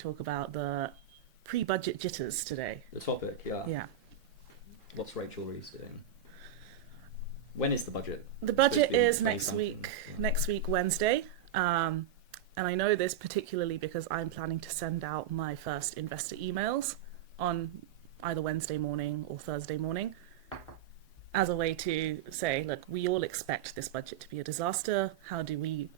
talk about the pre-budget jitters today. The topic, yeah. Yeah. What's Rachel Reeves doing? When is the budget? The It's supposed budget to be in is next 20 something. week, Yeah. next week Wednesday. And I know this particularly because I'm planning to send out my first investor emails on either Wednesday morning or Thursday morning as a way to say, look, we all expect this budget to be a disaster. How do we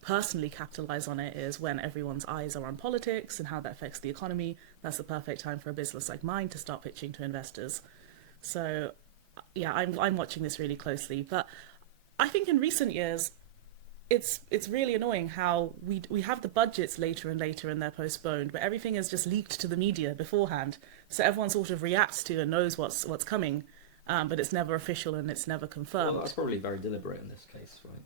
personally capitalize on it is when everyone's eyes are on politics and how that affects the economy. That's the perfect time for a business like mine to start pitching to investors. So, yeah, I'm watching this really closely. But I think in recent years, it's really annoying how we have the budgets later and later and they're postponed, but everything is just leaked to the media beforehand, so everyone sort of reacts to and knows what's coming, but it's never official and it's never Well, that's confirmed. probably very deliberate in this case, right?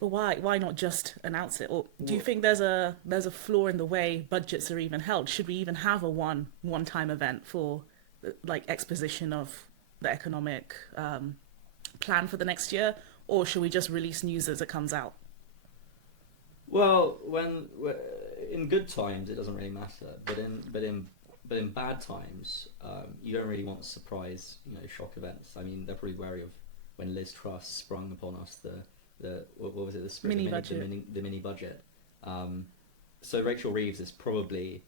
But why not just announce it? Or do you Well, think there's a flaw in the way budgets are even held? Should we even have a one time event for like exposition of the economic plan for the next year, or should we just release news as it comes out? well, in good times it doesn't really matter, but in bad times, you don't really want surprise, shock events. I mean, they're probably wary of when Liz Truss sprung upon us the what was it, the spring Mini the budget. mini budget. Um, so Rachel Reeves is probably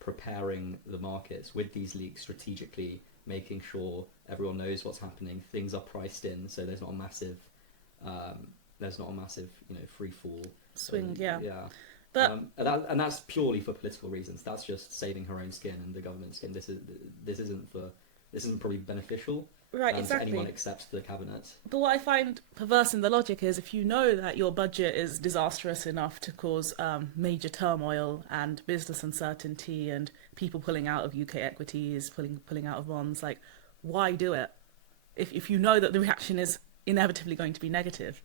preparing the markets with these leaks strategically, making sure everyone knows what's happening. Things are priced in, so um, there's not a massive free fall. Swing, yeah. Yeah, But and that's purely for political reasons. That's just saving her own skin and the government's skin. This isn't for this isn't probably beneficial right, to anyone exactly. except the cabinet. But what I find perverse in the logic is if you know that your budget is disastrous enough to cause major turmoil and business uncertainty and people pulling out of UK equities, pulling out of bonds, like why do it? If you know that the reaction is inevitably going to be negative.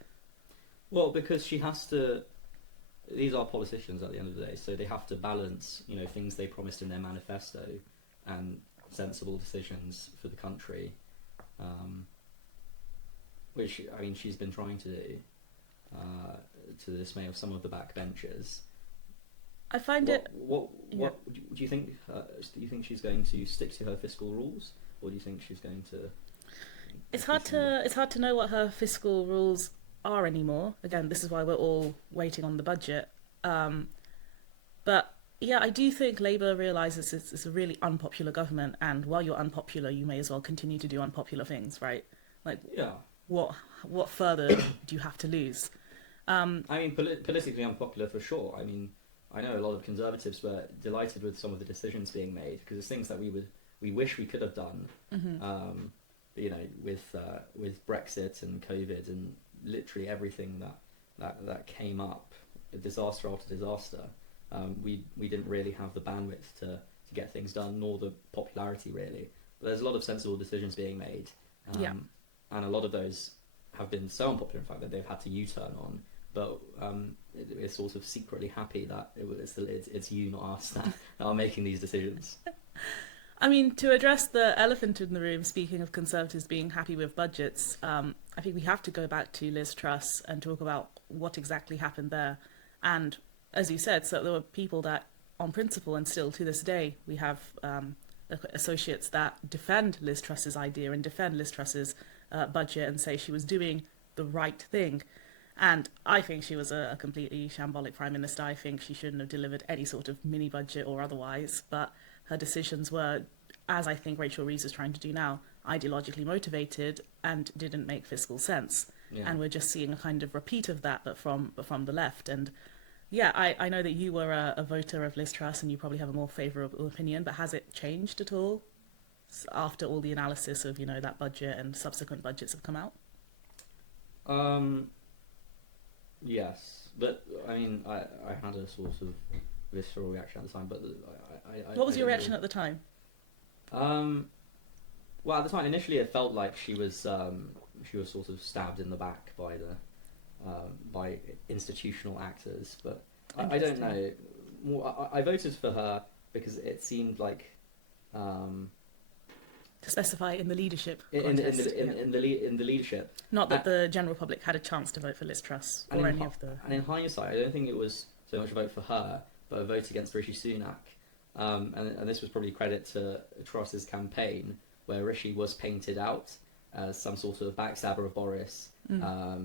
Well, because she has to. These are politicians at the end of the day, so they have to balance, things they promised in their manifesto and sensible decisions for the country, um, which I mean she's been trying to do, to the dismay of some of the backbenchers. I find What it, what yeah. what do you think? Do you think she's going to stick to her fiscal rules, or do you think she's going to It's hard increasingly? to know what her fiscal rules are anymore. Again, this is why we're all waiting on the budget. Um, but yeah, I do think Labour realises it's a really unpopular government, and while you're unpopular, you may as well continue to do unpopular things, right? Like, Yeah, what what further do you have to lose? I mean, politically unpopular for sure. I mean, I know a lot of conservatives were delighted with some of the decisions being made because it's things that we wish we could have done. With Brexit and COVID and literally everything that came up, disaster after disaster. We didn't really have the bandwidth to get things done, nor the popularity really. But there's a lot of sensible decisions being made, Yeah, and a lot of those have been so unpopular, in fact, that they've had to U-turn on. But we're sort of secretly happy that it's you, not us, that are making these decisions. I mean, to address the elephant in the room, speaking of Conservatives being happy with budgets, I think we have to go back to Liz Truss and talk about what exactly happened there. And as you said, so there were people that, on principle, and still to this day, we have associates that defend Liz Truss's idea and defend Liz Truss's budget and say she was doing the right thing. And I think she was a completely shambolic prime minister. I think she shouldn't have delivered any sort of mini budget or otherwise. But her decisions were, as I think Rachel Reeves is trying to do now, ideologically motivated and didn't make fiscal sense. Yeah. And we're just seeing a kind of repeat of that, but from the left. And yeah, I know that you were a voter of Liz Truss and you probably have a more favourable opinion, but has it changed at all after all the analysis of that budget and subsequent budgets have come out? Um, yes, but I mean, I had a sort of visceral reaction at the time, but What was I your don't reaction really. at the time? Um, well, at the time, initially, it felt like she was sort of stabbed in the back by institutional actors, but I don't Interesting. know. Well, I voted for her because it seemed like um, To specify in the leadership in contest, yeah. in the leadership. Not Uh, that the general public had a chance to vote for Liz Truss And or in any of the. and in hindsight, I don't think it was so much a vote for her, but a vote against Rishi Sunak. And this was probably credit to Truss's campaign, where Rishi was painted out as some sort of backstabber of Boris, a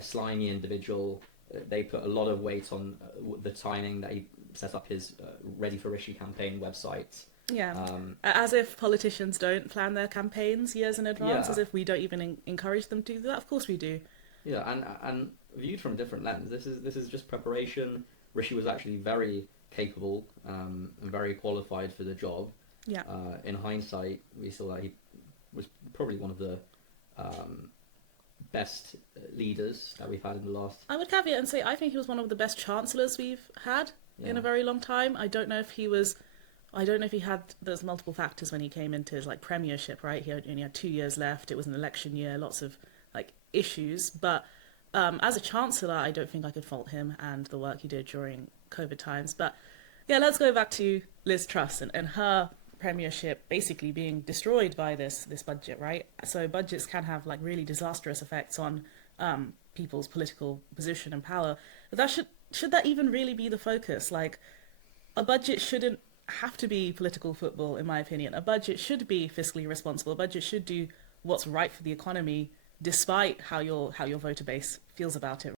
slimy individual. They put a lot of weight on the timing that he set up his Ready for Rishi campaign website. Yeah, as if politicians don't plan their campaigns years in advance, Yeah. as if we don't even encourage them to do that. Of course we do. Yeah, and viewed from a different lens, this is just preparation. Rishi was actually very capable and very qualified for the job. Yeah. In hindsight, we saw that he was probably one of the best leaders that we've had in the last. I would caveat and say I think he was one of the best chancellors we've had in Yeah. a very long time. I don't know if he was. I don't know if he had. There's multiple factors when he came into his like premiership, right? He only had 2 years left. It was an election year, lots of like issues. But as a chancellor, I don't think I could fault him and the work he did during COVID times. But yeah, let's go back to Liz Truss and her premiership basically being destroyed by this budget, right? So budgets can have like really disastrous effects on people's political position and power. But that should that even really be the focus? Like, a budget shouldn't have to be political football, in my opinion. A budget should be fiscally responsible. A budget should do what's right for the economy, despite how your voter base feels about it.